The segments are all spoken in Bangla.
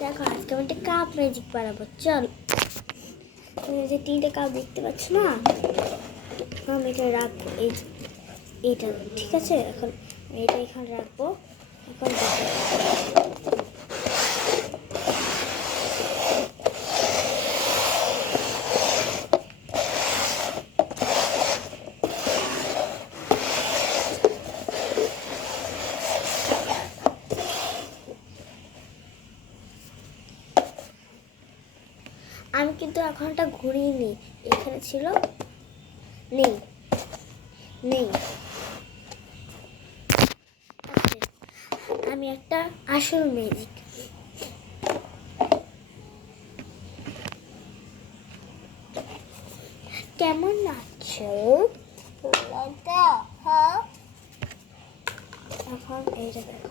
দেখো আজকে আমি একটা কাপ ম্যাজিক বানাবো। চল, তুমি যে 3টে কাপ দেখতে পাচ্ছ না, আমি এটা রাখবো এইটা, ঠিক আছে? এখন এটা এখানে রাখবো। এখন আমি কিন্তু এখন একটা ঘুরিয়ে নিই, এখানে ছিল, নেই নেই। আমি একটা আসল ম্যাজিক, কেমন আছো? এখন এইটা দেখো,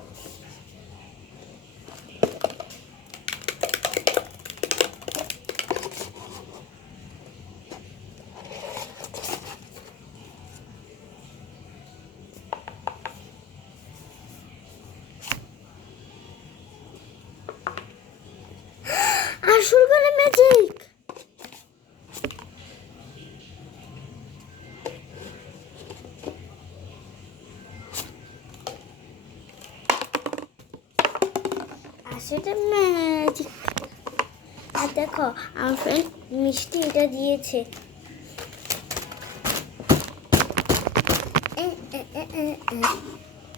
আসল করে ম্যাজিক। আসলে ম্যাজিক। আর দেখো আমার ফ্রেন্ড মিষ্টি এটা দিয়েছে।